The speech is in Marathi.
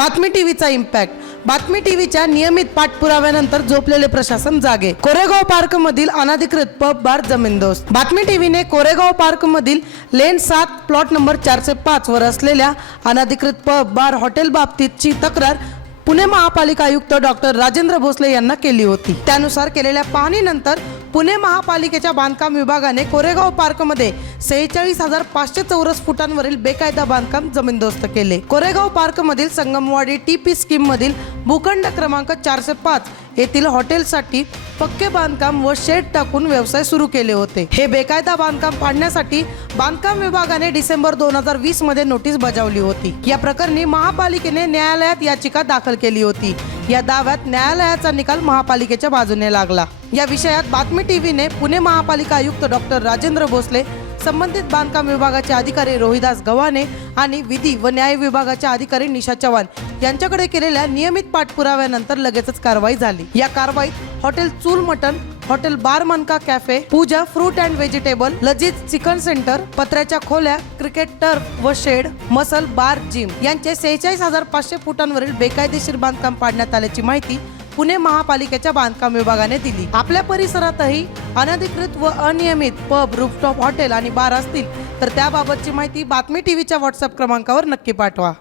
बातमी टीव्हीचा इम्पॅक्ट बातमी टीव्हीच्या नियमित पाठपुराव्यानंतर झोपलेले प्रशासन जागे. कोरेगाव पार्क मधील अनधिकृत पब बार जमीनदोस्त बातमी टीव्हीने कोरेगाव पार्क मधील लेन सात प्लॉट नंबर चारशे पाच वर असलेल्या अनधिकृत पब बार हॉटेल बाबतीतची तक्रार पुणे महापालिका आयुक्त डॉक्टर राजेंद्र भोसले यांना केली होती. त्यानुसार केलेल्या पाहणीनंतर पुणे महापालिकेच्या बांधकाम विभागाने कोरेगाव पार्कमध्ये सेहेचाळीस हजार पाचशे चौरस फुटांवरील बेकायदा बांधकाम जमीनदोस्त केले. कोरेगाव पार्कमधील संगमवाडी टीपी स्कीम मधील भूखंड क्रमांक चारशे पाच येथील हॉटेलसाठी पक्के बांधकाम व शेड टाकून व्यवसाय सुरू केले होते. हे बेकायदा बांधकाम पाडण्यासाठी बांधकाम विभागाने डिसेंबर दोन हजार वीसमध्ये नोटीस बजावली होती. या प्रकरणी महापालिकेने न्यायालयात याचिका दाखल केली होती. या दाव्यात न्यायालयाचा निकाल महापालिकेच्या बाजूने लागला. या विषयात बातमी टीव्हीने पुणे महापालिका आयुक्त डॉक्टर राजेंद्र भोसले संबंधित बांधकाम विभागाचे अधिकारी रोहिदास गव्हाणे आणि विधी व न्याय विभागाचे अधिकारी निशा चव्हाण यांच्याकडे केलेल्या नियमित पाठपुराव्यानंतर लगेचच कारवाई झाली. या कारवाईत हॉटेल चूल mutton hotel bar Manka cafe Pooja fruit and vegetable Lazeez chicken centre पत्र्याच्या खोल्या क्रिकेट टर्फ व शेड मसल बार जिम यांचे सेहेचाळीस हजार पाचशे फुटांवरील बेकायदेशीर बांधकाम पाडण्यात आल्याची माहिती पुणे महापालिकेच्या बांधकाम विभागाने दिली. आपल्या परिसरातही अनधिकृत व अनियमित पब रूफटॉप हॉटेल आणि बार असतील तर त्याबाबतची माहिती बातमी टीव्हीच्या व्हॉट्सअप क्रमांकावर नक्की पाठवा.